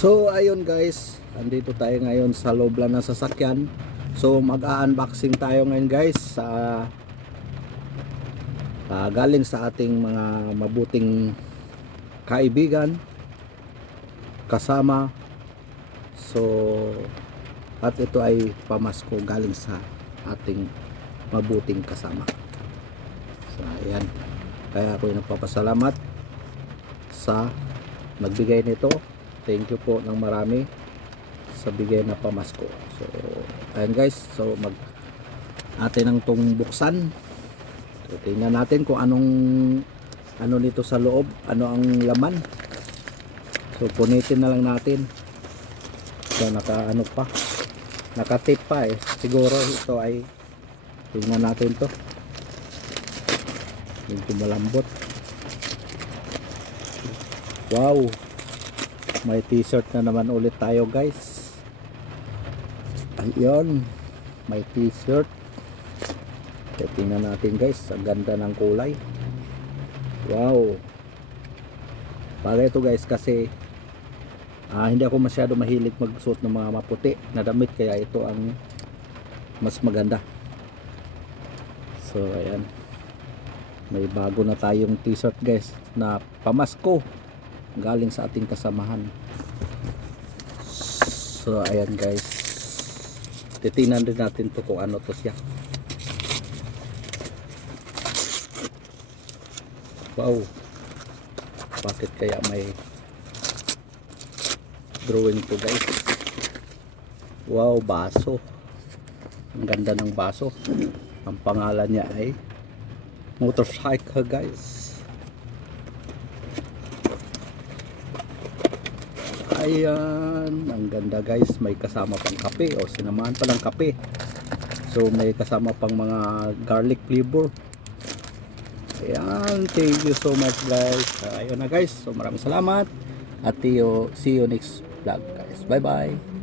So ayun guys, andito tayo ngayon sa loob lang ng sasakyan. So mag-unboxing tayo ngayon guys sa galing sa ating mga mabuting kaibigan, kasama. So at ito ay pamasko galing sa ating mabuting kasama. So ayan, kaya ako nagpapasalamat sa nagbigay nito. Thank you po ng marami sa bigay na pamasko. So ayan guys, so atin ang tong buksan. So tingnan natin kung ano nito sa loob, ano ang laman. So punitin na lang natin. So naka-tape pa siguro ito ay, tingnan natin to. Medyo malambot. Wow, may t-shirt na naman ulit tayo guys. Ayun, may t-shirt. So, tingnan natin guys, ang ganda ng kulay. Wow, bagay ito guys kasi hindi ako masyado mahilig magsuot ng mga maputi na damit, kaya ito ang mas maganda. So ayan, may bago na tayong t-shirt guys na pamasko galing sa ating kasamahan. So ayan guys, titingnan din natin to kung ano to siya. Wow, bakit kaya may drawing to guys? Wow, baso. Ang ganda ng baso. Ang pangalan niya ay motorcycle guys. Ayan, ang ganda guys. May kasama pang kape, o sinamahan pa ng kape. So may kasama pang mga garlic flavor. Ayan, thank you so much guys. Ayun na guys, so maraming salamat at see you next vlog guys. Bye bye.